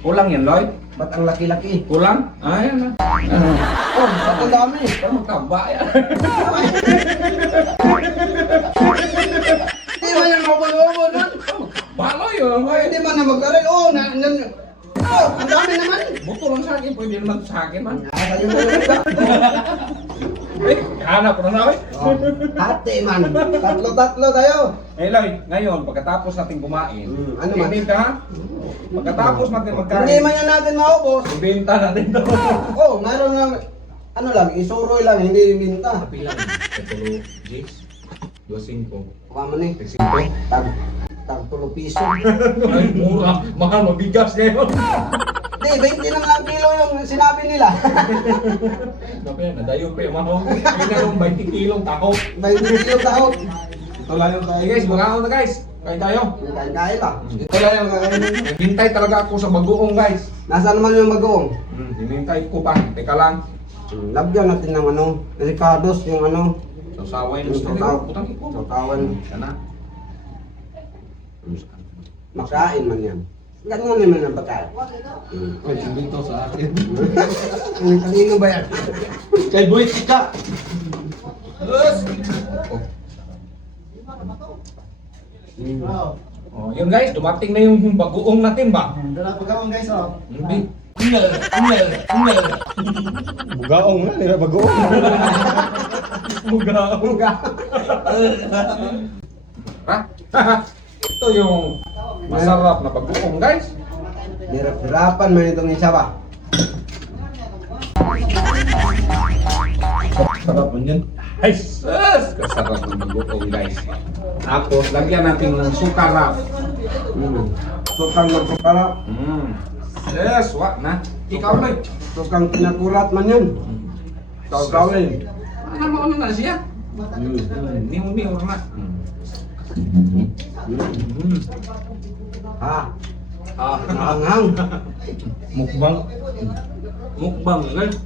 Kulang yan, Loy. Ba't ang laki-laki? Kulang? Ayan na. Oh, ba't ang dami? Pero magtaba yan. Hindi man yan mabag-obo nun. Baloy yun. Ay, hindi man na mag-aral. Oh, ang dami naman. Buto lang sa akin. Pwede naman sa akin, man. Sa'yo mo yun ba? Hanap ko na namin. Oh, hati man. Tatlo-tatlo tayo. Loy, ngayon, pagkatapos natin kumain, Ano man? ibenta ha? Pagkatapos natin magkain, Hindi man yan natin maubos. ibenta natin to. Oh, meron nga, ano lang, isuroy lang, hindi minta. Kapilang, katulo, Jace, 2.5. Kuha mo ni. 5. Tag 2 piso. Ay, mura. Mahal, mabigas ngayon. Hindi, 20 lang ang kilo yung sinabi nila. Naku yan, nadayon pa yung manong. Yun na yung 20 kilong tako. 20 kilo tao. Ito lang yung tayo. Guys, mga na guys. Kain tayo. Kain-kain lang. Ito lang yung kakainin. Hintay talaga ako sa bagoong guys. Nasaan naman yung mag-uong? Hinintay ko pa. Teka lang. Labyan natin ng ano, Ricardo's yung ano, Sasaway ng Yung gusto tataw. nila. Putang iko. Tatawan. Sana. Makain man yan. Ganyan naman ang pagkain. Ay, sundin sa akin. Kanino ba yan? Kay Boy Chika. Oh, yun guys, dumating na yung bagoong natin ba? Dala pagkaon guys oh. Hindi. Bugaong na, nila bagoong. Muga. Ha? Ito yung masarap na bagoong guys. Hirap-hirapan man itong isa ba? Sarap mo yan. Ay, sus! Kasarap ng bagoong guys. Tapos, lagyan natin ng sukarap. Tukang magpapara. Yes, wak na. Ikaw na. Tukang pinakurat man yan. Kawin. Ano na siya? Niw na. Ha? Ah, Naanghang. mukbang. Mukbang, guys.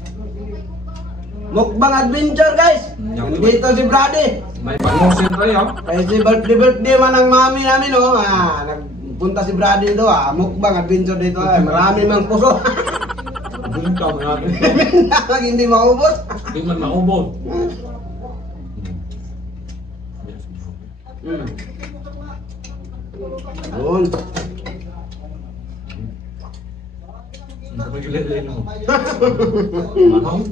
Mukbang adventure guys. Dito si Brady. May pangusin tayo. Kaya si birthday man ang mami namin oh. Nagpunta si Brady dito mukbang adventure dito marami mang puso. Buntaw natin. Pag hindi maubos. Hindi man maubos. Yun. Manong?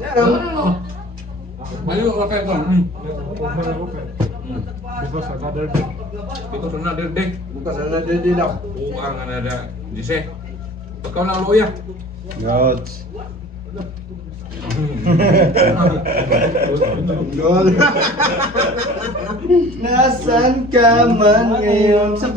Yan oh. Mayo ka kayo ba? Because another day. Because another day. Bukas na dito daw. Buang another Jose. Ikaw na luya. Gods. Yun. Nasaan ka man ngayon? Sa